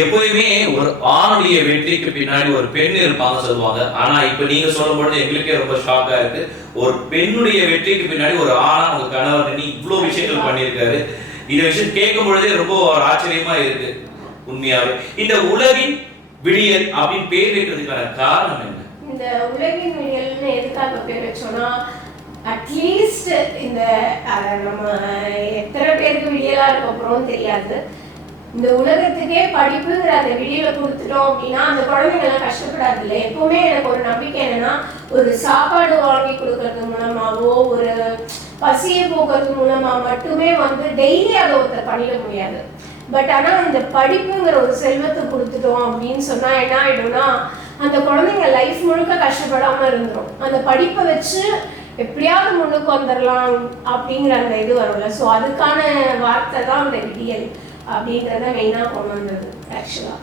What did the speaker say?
எப்போதுமே ஒரு ஆணுடைய வெற்றிக்கு பின்னாடி ஒரு பெண் இருப்பாங்க சொல்லுவாங்க. ஆனா இப்ப நீங்க சொல்லும் பொழுது எங்களுக்கே ரொம்ப ஷாக்கா இருக்கு. ஒரு பெண்ணுடைய வெற்றிக்கு பின்னாடி ஒரு ஆணா உங்க கணவர் நின்று இவ்வளவு விஷயங்கள் பண்ணியிருக்காரு. இந்த விஷயம் கேட்கும் பொழுதே ரொம்ப ஒரு ஆச்சரியமா இருக்கு. உண்மையாவே. இந்த உலகின் விடியல் அப்படின்னு பேர் வைக்கிறதுக்கான காரணம் என்ன? இந்த உலகின் விடியல்னு எதுக்காக பேர் வச்சோம்னா அட்லீஸ்ட் இந்த நம்ம எத்தனை பேருக்கு விடியலா இருக்க போறோம் தெரியாது. இந்த உலகத்துக்கே படிப்புங்கிற அந்த வெளியில கொடுத்துட்டோம் அப்படின்னா அந்த குழந்தைங்கலாம் கஷ்டப்படாது இல்லை எப்பவுமே எனக்கு ஒரு நம்பிக்கை என்னன்னா ஒரு சாப்பாடு வாங்கி கொடுக்கறது மூலமாவோ ஒரு பசியை போக்குறது மூலமா மட்டுமே வந்து டெய்லி அதை ஒருத்தர் பண்ணிட முடியாது. பட் ஆனா அந்த படிப்புங்கிற ஒரு செல்வத்தை கொடுத்துட்டோம் அப்படின்னு சொன்னா என்ன ஆயிடும்னா அந்த குழந்தைங்க லைஃப் முழுக்க கஷ்டப்படாம இருந்துடும் அந்த படிப்பை வச்சு எப்படியாவது முன்னுக்கு வந்துடலாம் அப்படிங்கிற அந்த இது வரும்ல. ஸோ அதுக்கான வார்த்தை தான் அந்த விடியல். அப்படின்றத மெயினாக கொண்டு வந்தது ஆக்சுவலாக